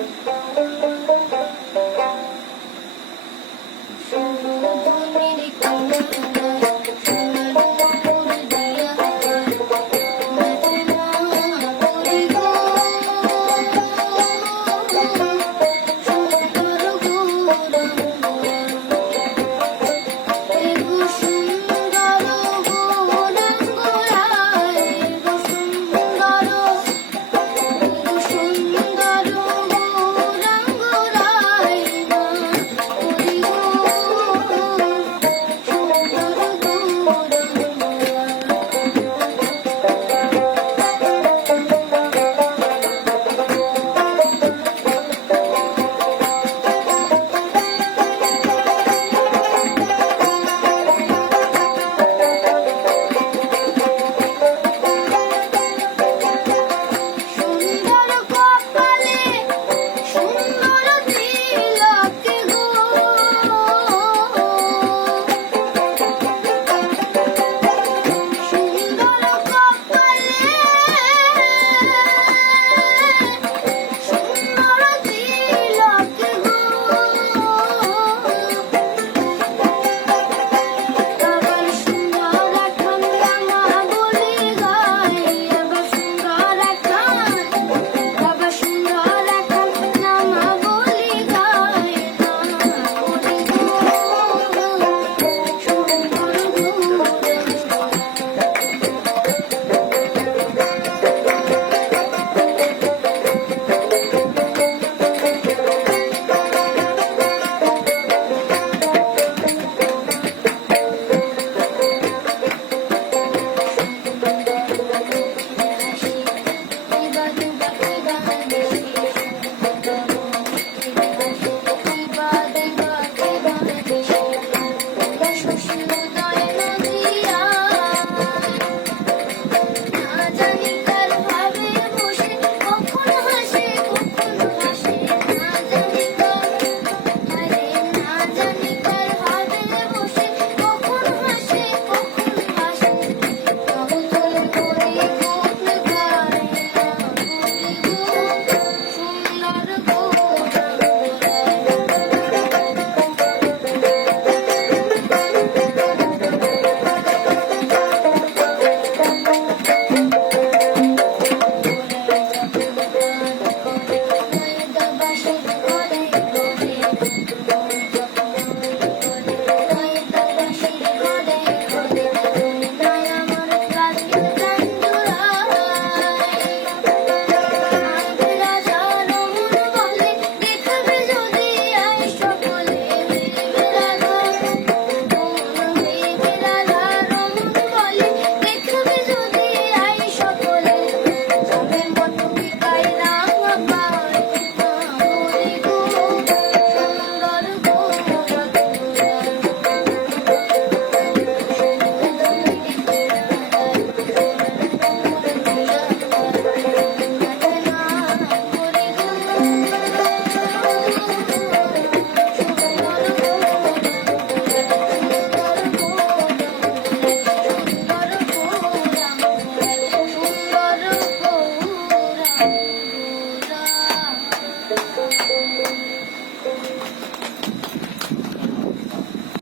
Thank you.